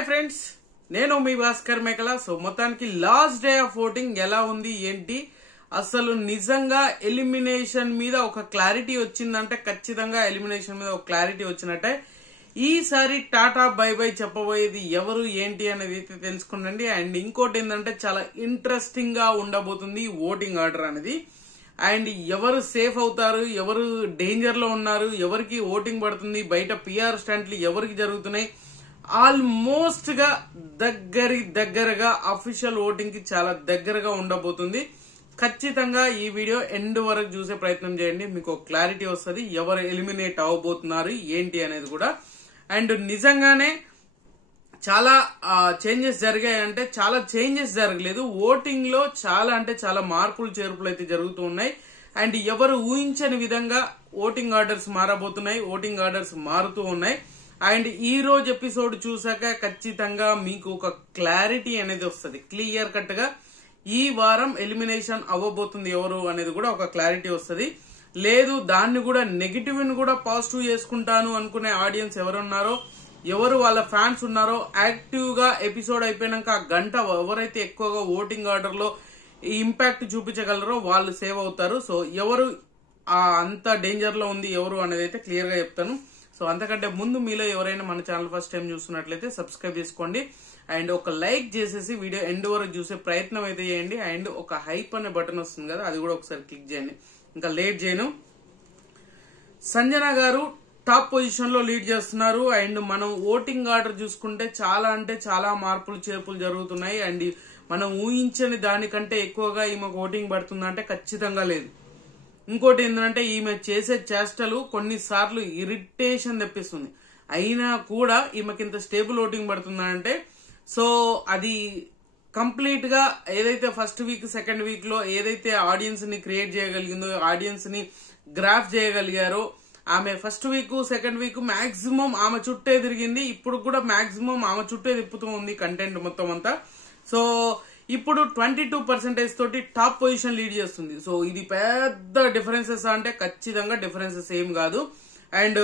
Hi friends, నేను మీ భాస్కర్ మేకల. So మొత్తానికి లాస్ట్ డే ఆఫ్ ఓటింగ్ ఎలా ఉంది ఏంటి, అసలు నిజంగా ఎలిమినేషన్ మీద ఒక క్లారిటీ వచ్చిందంటే ఖచ్చితంగా ఎలిమినేషన్ మీద ఒక క్లారిటీ వచ్చినట్టే. ఈసారి టాటా బై బై చెప్పబోయేది ఎవరు ఏంటి అనేది అయితే తెలుసుకునండి. అండ్ ఇంకోటి ఏంటంటే చాలా ఇంట్రెస్టింగ్ గా ఉండబోతుంది ఓటింగ్ ఆర్డర్ అనేది. అండ్ ఎవరు సేఫ్ అవుతారు, ఎవరు డేంజర్ లో ఉన్నారు, ఎవరికి ఓటింగ్ పడుతుంది, బయట పిఆర్ స్టంట్లు ఎవరికి జరుగుతున్నాయి, ఆల్మోస్ట్ గా దగ్గరగా అఫీషియల్ ఓటింగ్ కి చాలా దగ్గరగా ఉండబోతుంది. ఖచ్చితంగా ఈ వీడియో ఎండ్ వరకు చూసే ప్రయత్నం చేయండి, మీకు క్లారిటీ వస్తుంది ఎవరు ఎలిమినేట్ అవ్వబోతున్నారు ఏంటి అనేది కూడా. అండ్ నిజంగానే చాలా చేంజెస్ జరిగాయంటే చాలా చేంజెస్ జరగలేదు, ఓటింగ్ లో చాలా అంటే చాలా మార్పులు చేర్పులు అయితే జరుగుతూ ఉన్నాయి. అండ్ ఎవరు ఊహించని విధంగా ఓటింగ్ ఆర్డర్స్ మారబోతున్నాయి, ఓటింగ్ ఆర్డర్స్ మారుతూ ఉన్నాయి. అండ్ ఈ రోజు ఎపిసోడ్ చూసాక ఖచ్చితంగా మీకు ఒక క్లారిటీ అనేది వస్తుంది, క్లియర్ కట్ గా ఈ వారం ఎలిమినేషన్ అవ్వబోతుంది ఎవరు అనేది కూడా ఒక క్లారిటీ వస్తుంది. లేదు దాన్ని కూడా నెగిటివ్ ని కూడా పాజిటివ్ చేసుకుంటాను అనుకునే ఆడియన్స్ ఎవరున్నారో, ఎవరు వాళ్ళ ఫ్యాన్స్ ఉన్నారో, యాక్టివ్ గా ఎపిసోడ్ అయిపోయినాక ఆ గంట ఎవరైతే ఎక్కువగా ఓటింగ్ ఆర్డర్ లో ఇంపాక్ట్ చూపించగలరో వాళ్ళు సేవ్ అవుతారు. సో ఎవరు అంత డేంజర్ లో ఉంది ఎవరు అనేది అయితే క్లియర్ గా చెప్తాను. సో అంతకంటే ముందు మీలో ఎవరైనా మన ఛానల్ ఫస్ట్ టైం చూస్తున్నట్లయితే సబ్స్క్రైబ్ చేసుకోండి అండ్ ఒక లైక్ చేసేసి వీడియో ఎండ్ వరకు చూసే ప్రయత్నం అయితే చేయండి. అండ్ ఒక హైప్ అనే బటన్ వస్తుంది కదా, అది కూడా ఒకసారి క్లిక్ చేయండి. ఇంకా లేట్ చేయను. సంజన గారు టాప్ పొజిషన్ లో లీడ్ చేస్తున్నారు. అండ్ మనం ఓటింగ్ ఆర్డర్ చూసుకుంటే చాలా అంటే చాలా మార్పులు చేర్పులు జరుగుతున్నాయి. అండ్ మనం ఊహించని దానికంటే ఎక్కువగా ఈమెకు ఓటింగ్ పడుతుందంటే ఖచ్చితంగా లేదు. ఇంకోటి ఏంటంటే ఈమె చేసే చేష్టలు కొన్నిసార్లు ఇరిటేషన్ తెప్పిస్తుంది, అయినా కూడా ఈమెకి ఇంత స్టేబుల్ ఓటింగ్ పడుతుందంటే సో అది కంప్లీట్ గా ఏదైతే ఫస్ట్ వీక్ సెకండ్ వీక్ లో ఏదైతే ఆడియన్స్ ని క్రియేట్ చేయగలిగిందో, ఆడియన్స్ ని గ్రాఫ్ చేయగలిగారో, ఆమె first week second week maximum ఆమె చుట్టే తిరిగింది, ఇప్పుడు కూడా మాక్సిమం ఆమె చుట్టే తిప్పుతూ ఉంది కంటెంట్ మొత్తం అంతా. సో ఇప్పుడు 22% తోటి టాప్ పొజిషన్ లీడ్ చేస్తుంది. సో ఇది పెద్ద డిఫరెన్సెస్ అంటే ఖచ్చితంగా డిఫరెన్సెస్ ఏం కాదు. అండ్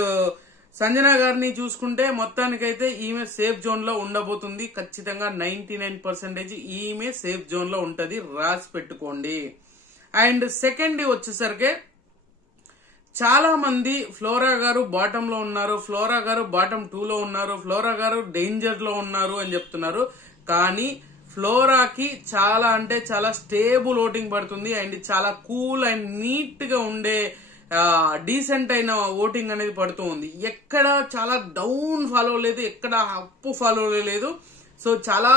సంజన గారిని చూసుకుంటే మొత్తానికైతే ఈమె సేఫ్ జోన్ లో ఉండబోతుంది. ఖచ్చితంగా 99% ఈమె సేఫ్ జోన్ లో ఉంటది, రాసి పెట్టుకోండి. అండ్ సెకండ్ వచ్చేసరికి చాలా మంది ఫ్లోరా గారు బాటమ్ లో ఉన్నారు, ఫ్లోరా గారు బాటమ్ 2 లో ఉన్నారు, ఫ్లోరా గారు డేంజర్ లో ఉన్నారు అని చెప్తున్నారు. కానీ ఫ్లోరాకి చాలా అంటే చాలా స్టేబుల్ ఓటింగ్ పడుతుంది. అండ్ చాలా కూల్ అండ్ నీట్ గా ఉండే డీసెంట్ అయిన ఓటింగ్ అనేది పడుతూ ఉంది. ఎక్కడ చాలా డౌన్ ఫాలో లేదు, ఎక్కడ అప్ ఫాలో లేదు. సో చాలా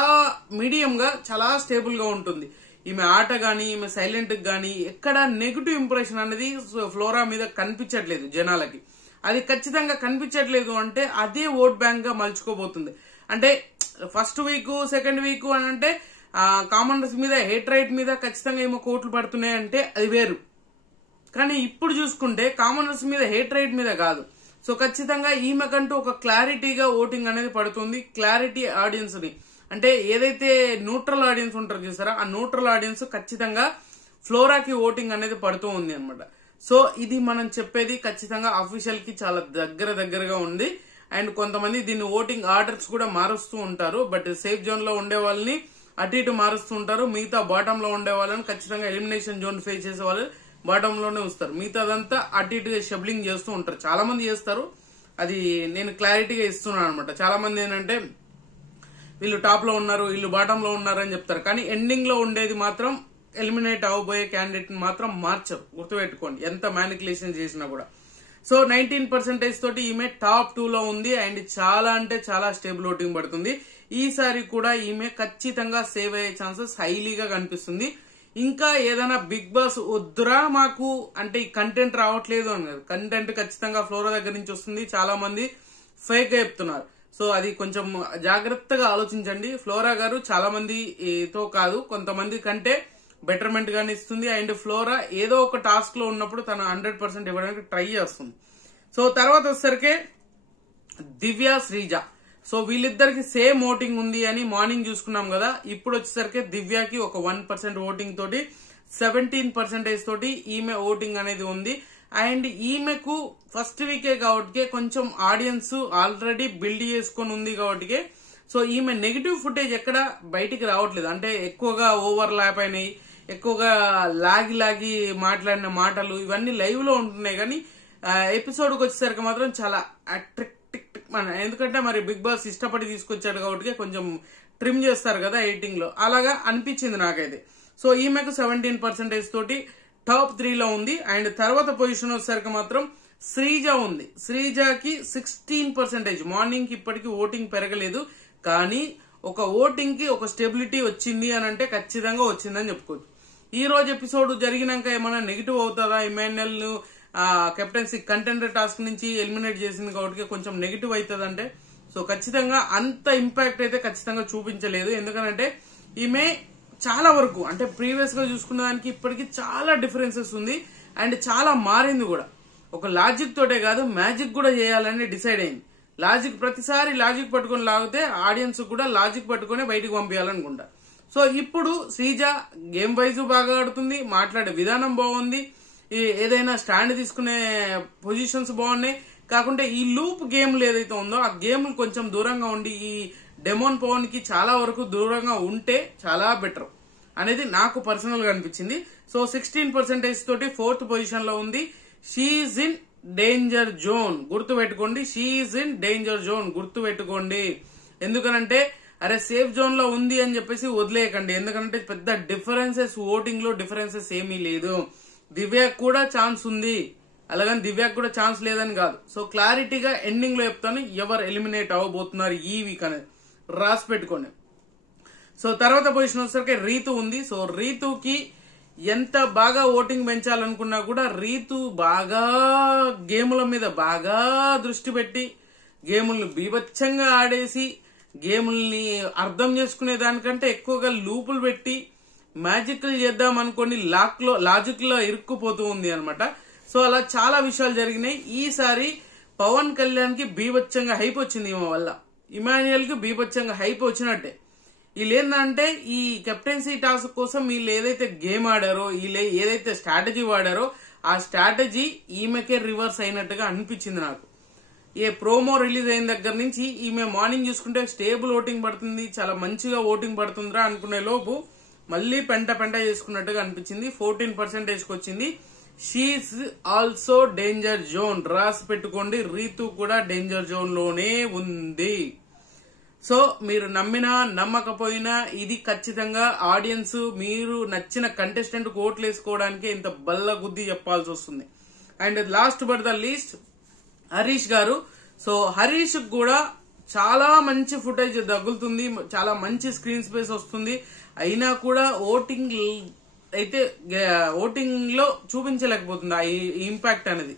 మీడియం గా చాలా స్టేబుల్ గా ఉంటుంది ఈమె ఆట గానీ, ఈమె సైలెంట్ గానీ ఎక్కడ నెగిటివ్ ఇంప్రెషన్ అనేది ఫ్లోరా మీద కనిపించట్లేదు జనాలకి. అది ఖచ్చితంగా కనిపించట్లేదు అంటే అదే ఓట్ బ్యాంక్ గా మలుచుకోబోతుంది. అంటే ఫస్ట్ వీక్ సెకండ్ వీక్ అని అంటే కామనర్స్ మీద హేట్ రైట్ మీద ఖచ్చితంగా ఏమో కోట్లు పడుతున్నాయి అంటే అది వేరు. కానీ ఇప్పుడు చూసుకుంటే కామనర్స్ మీద హేట్ రైట్ మీద కాదు. సో ఖచ్చితంగా ఈమెకంటూ ఒక క్లారిటీగా ఓటింగ్ అనేది పడుతుంది. క్లారిటీ ఆడియన్స్ ని అంటే ఏదైతే న్యూట్రల్ ఆడియన్స్ ఉంటారో చూసారా, ఆ న్యూట్రల్ ఆడియన్స్ ఖచ్చితంగా ఫ్లోరాకి ఓటింగ్ అనేది పడుతూ ఉంది అనమాట. సో ఇది మనం చెప్పేది ఖచ్చితంగా అఫీషియల్ కి చాలా దగ్గరగా ఉంది. అండ్ కొంతమంది దీన్ని ఓటింగ్ ఆర్డర్స్ కూడా మారుస్తూ ఉంటారు, బట్ సేఫ్ జోన్ లో ఉండే వాళ్ళని అటు ఇటు మారుస్తూ ఉంటారు. మిగతా బాటమ్ లో ఉండే వాళ్ళని ఖచ్చితంగా ఎలిమినేషన్ జోన్ ఫేస్ చేసే వాళ్ళు బాటమ్ లోనే వస్తారు. మిగతాదంతా అటు ఇటు షబ్లింగ్ చేస్తూ ఉంటారు, చాలా మంది చేస్తారు. అది నేను క్లారిటీగా ఇస్తున్నాను అనమాట. చాలా మంది ఏంటంటే వీళ్ళు టాప్ లో ఉన్నారు, వీళ్ళు బాటమ్ లో ఉన్నారు అని చెప్తారు, కానీ ఎండింగ్ లో ఉండేది మాత్రం ఎలిమినేట్ అవ్వబోయే క్యాండిడేట్ ని మాత్రం మార్చరు, గుర్తుపెట్టుకోండి ఎంత మ్యానిపులేషన్ చేసినా కూడా. సో 19% తోటి ఈమె టాప్ 2 లో ఉంది. అండ్ చాలా అంటే చాలా స్టేబుల్ ఓటింగ్ పడుతుంది. ఈసారి కూడా ఈమె ఖచ్చితంగా సేవ్ అయ్యే ఛాన్సెస్ హైలీగా కనిపిస్తుంది. ఇంకా ఏదైనా బిగ్ బాస్ వద్దురా మాకు అంటే ఈ కంటెంట్ రావట్లేదు అన్నారు, కంటెంట్ ఖచ్చితంగా ఫ్లోరా దగ్గర నుంచి వస్తుంది. చాలా మంది ఫేక్ గా చెప్తున్నారు. సో అది కొంచెం జాగ్రత్తగా ఆలోచించండి. ఫ్లోరా గారు చాలా మందితో కాదు, కొంతమంది కంటే బెటర్మెంట్ గానీ ఇస్తుంది. అండ్ ఫ్లోరా ఏదో ఒక టాస్క్ లో ఉన్నప్పుడు తను 100% ఇవ్వడానికి ట్రై చేస్తుంది. సో తర్వాత వచ్చేసరికి దివ్య శ్రీజ, సో వీళ్ళిద్దరికి సేమ్ ఓటింగ్ ఉంది అని మార్నింగ్ చూసుకున్నాం కదా. ఇప్పుడు వచ్చేసరికి దివ్యకి ఒక 1% ఓటింగ్ తోటి 17% తోటి ఈమె ఓటింగ్ అనేది ఉంది. అండ్ ఈమెకు ఫస్ట్ వీకే కాబట్టి కొంచెం ఆడియన్స్ ఆల్రెడీ బిల్డ్ చేసుకొని ఉంది కాబట్టి సో ఈమె నెగిటివ్ ఫుటేజ్ ఎక్కడ బయటికి రావట్లేదు, అంటే ఎక్కువగా ఓవర్ ల్యాప్ అయినాయి, ఎక్కువగా లాగి మాట్లాడిన మాటలు ఇవన్నీ లైవ్ లో ఉంటున్నాయి. కానీ ఎపిసోడ్కి వచ్చేసరికి మాత్రం చాలా ఎందుకంటే మరి బిగ్ బాస్ ఇష్టపడి తీసుకొచ్చాడు కాబట్టి కొంచెం ట్రిమ్ చేస్తారు కదా ఎడిటింగ్ లో, అలాగా అనిపించింది నాకైతే. సో ఈమెకు 17% తోటి టాప్ 3 లో ఉంది. అండ్ తర్వాత పొజిషన్ వచ్చేసరికి మాత్రం శ్రీజ ఉంది. శ్రీజకి 16%. మార్నింగ్ కి ఇప్పటికి ఓటింగ్ పెరగలేదు, కానీ ఒక ఓటింగ్ కి ఒక స్టెబిలిటీ వచ్చింది అని అంటే ఖచ్చితంగా వచ్చిందని చెప్పుకోవచ్చు. ఈ రోజు ఎపిసోడ్ జరిగినాక ఏమైనా నెగిటివ్ అవుతుందా, ఇమాన్యుయల్ ను కెప్టెన్సీ కంటెండర్ టాస్క్ నుంచి ఎలిమినేట్ చేసింది కాబట్టి కొంచెం నెగిటివ్ అవుతుంది అంటే, సో ఖచ్చితంగా అంత ఇంపాక్ట్ అయితే ఖచ్చితంగా చూపించలేదు. ఎందుకంటే ఈమె చాలా వరకు అంటే ప్రీవియస్ గా చూసుకున్న దానికి ఇప్పటికి చాలా డిఫరెన్సెస్ ఉంది. అండ్ చాలా మారింది కూడా. ఒక లాజిక్ తోటే కాదు, మ్యాజిక్ కూడా చేయాలని డిసైడ్ అయింది. లాజిక్ ప్రతిసారి లాజిక్ పట్టుకొని లాగితే ఆడియన్స్ కూడా లాజిక్ పట్టుకొని బయటికి పంపించాలనుకుంటా. సో ఇప్పుడు శ్రీజ గేమ్ వైజ్ బాగా ఆడుతుంది, మాట్లాడే విధానం బాగుంది, ఏదైనా స్టాండ్ తీసుకునే పొజిషన్స్ బాగున్నాయి. కాకుంటే ఈ లూప్ గేమ్లు ఏదైతే ఉందో ఆ గేమ్ కొంచెం దూరంగా ఉండి ఈ డెమోన్ పవన్ కి చాలా వరకు దూరంగా ఉంటే చాలా బెటర్ అనేది నాకు పర్సనల్ గా అనిపించింది. సో 16% తోటి 4th పొజిషన్ లో ఉంది. షీఈ్ ఇన్ డేంజర్ జోన్, గుర్తు పెట్టుకోండి. షీఈ్ ఇన్ డేంజర్ జోన్ గుర్తు పెట్టుకోండి. ఎందుకనంటే అరే సేఫ్ జోన్ లో ఉంది అని చెప్పేసి వదిలేయకండి. ఎందుకంటే పెద్ద డిఫరెన్సెస్ ఓటింగ్ లో డిఫరెన్సెస్ ఏమీ లేదు. దివ్యాకు కూడా ఛాన్స్ ఉంది, అలాగని దివ్యాకు కూడా ఛాన్స్ లేదని కాదు. సో క్లారిటీగా ఎండింగ్ లో చెప్తాను ఎవరు ఎలిమినేట్ అవ్వబోతున్నారు ఈ వీక్ అనేది రాసి పెట్టుకోండి. సో తర్వాత పొజిషన్ వచ్చేసరికి రీతు ఉంది. సో రీతుకి ఎంత బాగా ఓటింగ్ పెంచాలనుకున్నా కూడా రీతు బాగా గేముల మీద బాగా దృష్టి పెట్టి గేముల్ని బీభత్సంగా ఆడేసి గేముల్ని అర్థం చేసుకునే దానికంటే ఎక్కువగా లూపులు పెట్టి మ్యాజిక్లు చేద్దాం అనుకోని లాజిక్ లో ఇరుక్కుపోతూ ఉంది అనమాట. సో అలా చాలా విషయాలు జరిగినాయి. ఈసారి పవన్ కళ్యాణ్ కి బీభత్సంగా హైప్ వచ్చింది ఈమె వల్ల, ఇమాన్యుయల్ కి బీభత్సంగా హైప్ వచ్చినట్టే. వీళ్ళు ఏంటంటే ఈ కెప్టెన్సీ టాస్క్ కోసం వీళ్ళు ఏదైతే గేమ్ ఆడారో, వీళ్ళు ఏదైతే స్ట్రాటజీ వాడారో ఆ స్ట్రాటజీ ఈమెకే రివర్స్ అయినట్టుగా అనిపించింది నాకు. ఏ ప్రోమో రిలీజ్ అయిన దగ్గర నుంచి ఈమె మార్నింగ్ చూసుకుంటే స్టేబుల్ ఓటింగ్ పడుతుంది, చాలా మంచిగా ఓటింగ్ పడుతుందిరా అనుకునే లోపు మళ్ళీ పెంట చేసుకున్నట్టుగా అనిపించింది. 14% వచ్చింది. షీఈ్ ఆల్సో డేంజర్ జోన్ రాసి పెట్టుకోండి. రీతు కూడా డేంజర్ జోన్ లోనే ఉంది. సో మీరు నమ్మినా నమ్మకపోయినా ఇది ఖచ్చితంగా ఆడియన్స్ మీరు నచ్చిన కంటెస్టెంట్ ఓట్లు వేసుకోవడానికి ఇంత బల్ల గుద్ది చెప్పాల్సి వస్తుంది. And last but the least Harish గారు. సో హరీష్ కూడా చాలా మంచి ఫుటేజ్ తగులుతుంది, చాలా మంచి స్క్రీన్ స్పేస్ వస్తుంది. అయినా కూడా ఓటింగ్ లో చూపించలేకపోతుంది ఆ ఇంపాక్ట్ అనేది.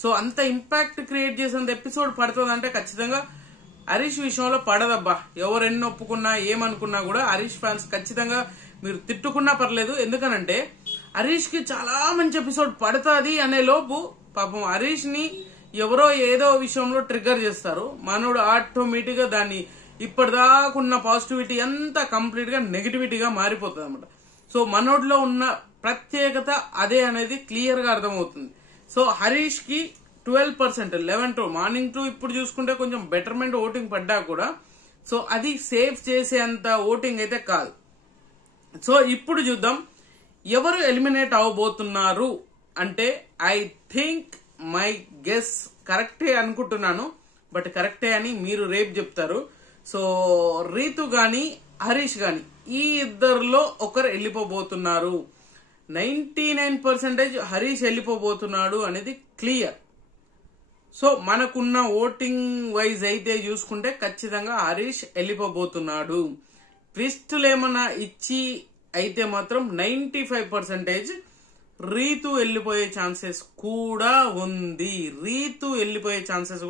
సో అంత ఇంపాక్ట్ క్రియేట్ చేసేంత ఎపిసోడ్ పడుతుంది అంటే ఖచ్చితంగా హరీష్ విషయంలో పడదబ్బా. ఎవరెన్ని ఒప్పుకున్నా ఏమనుకున్నా కూడా హరీష్ ఫ్యాన్స్ ఖచ్చితంగా మీరు తిట్టుకున్నా పర్లేదు. ఎందుకనంటే హరీష్ కి చాలా మంచి ఎపిసోడ్ పడుతుంది అనే లోపు పాపం హరీష్ ని ఎవరో ఏదో విషయంలో ట్రిగ్గర్ చేస్తారు. మనోడు ఆటోమేటిక్ గా దాన్ని ఇప్పటిదాకున్న పాజిటివిటీ అంతా కంప్లీట్ గా నెగిటివిటీగా మారిపోతుంది అనమాట. సో మనోడిలో ఉన్న ప్రత్యేకత అదే అనేది క్లియర్ గా అర్థమవుతుంది. సో హరీష్ కి 12%, 11 to మార్నింగ్ టు ఇప్పుడు చూసుకుంటే కొంచెం బెటర్మెంట్ ఓటింగ్ పడ్డా కూడా సో అది సేఫ్ చేసేంత ఓటింగ్ అయితే కాదు. సో ఇప్పుడు చూద్దాం ఎవరు ఎలిమినేట్ అవ్వబోతున్నారు అంటే ఐ థింక్ మై గెస్ కరెక్టే అనుకుంటున్నాను, బట్ కరెక్టే అని మీరు రేపు చెప్తారు. సో రీతు గాని హరీష్ గాని ఈ ఇద్దరిలో ఒకరు వెళ్ళిపోబోతున్నారు. 99% హరీష్ వెళ్ళిపోబోతున్నాడు అనేది క్లియర్. సో మనకున్న ఓటింగ్ వైజ్ అయితే చూసుకుంటే ఖచ్చితంగా హరీష్ వెళ్ళిపోబోతున్నాడు. ట్విస్టులు ఏమన్నా ఇచ్చి అయితే మాత్రం 95% రీతు వెళ్ళిపోయే ఛాన్సెస్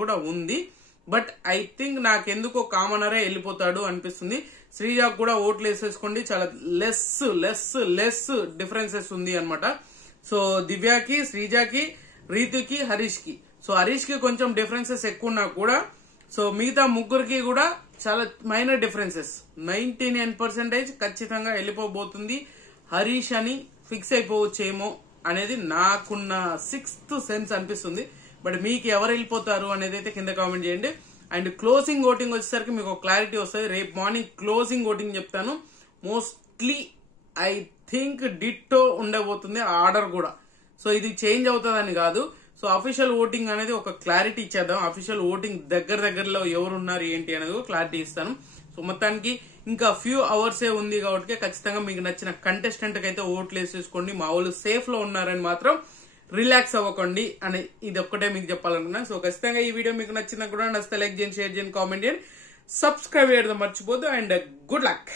కూడా ఉంది. బట్ ఐ థింక్ నాకెందుకో కామనరే వెళ్ళిపోతాడు అనిపిస్తుంది. శ్రీజాకు కూడా ఓట్లు వేసేసుకోండి, చాలా లెస్ డిఫరెన్సెస్ ఉంది అనమాట. సో దివ్యాకి, శ్రీజాకి, రీతుకి, హరీష్ కి. సో హరీష్ కి కొంచెం డిఫరెన్సెస్ ఎక్కువ ఉన్నా కూడా సో మిగతా ముగ్గురికి కూడా చాలా మైనర్ డిఫరెన్సెస్. 99% ఖచ్చితంగా వెళ్ళిపోబోతుంది హరీష్ అని ఫిక్స్ అయిపోవచ్చేమో అనేది నాకున్న 6th సెన్స్ అనిపిస్తుంది. బట్ మీకు ఎవరు వెళ్ళిపోతారు అనేది అయితే కింద కామెంట్ చేయండి. అండ్ క్లోజింగ్ ఓటింగ్ వచ్చేసరికి మీకు ఒక క్లారిటీ వస్తుంది. రేపు మార్నింగ్ క్లోజింగ్ ఓటింగ్ చెప్తాను. మోస్ట్లీ ఐ థింక్ డిట్టో ఉండబోతుంది ఆర్డర్ కూడా. సో ఇది చేంజ్ అవుతుందని కాదు. సో అఫీషియల్ ఓటింగ్ అనేది ఒక క్లారిటీ ఇచ్చేద్దాం. అఫీషియల్ ఓటింగ్ దగ్గరలో ఎవరు ఉన్నారు ఏంటి అనేది క్లారిటీ ఇస్తాను. సో మొత్తానికి ఇంకా ఫ్యూ అవర్సే ఉంది కాబట్టి ఖచ్చితంగా మీకు నచ్చిన కంటెస్టెంట్ కి అయితే ఓట్లు వేసేసుకోండి. మా వాళ్ళు సేఫ్ లో ఉన్నారని మాత్రం రిలాక్స్ అవ్వకండి అని ఇది ఒక్కటే మీకు చెప్పాలనుకున్నాను. సో ఖచ్చితంగా ఈ వీడియో మీకు నచ్చినా కూడా నచ్చితే లైక్ చేయండి, షేర్ చేయండి, కామెంట్ చేయండి, సబ్స్క్రైబ్ చేయడం మర్చిపోద్దు. And good luck.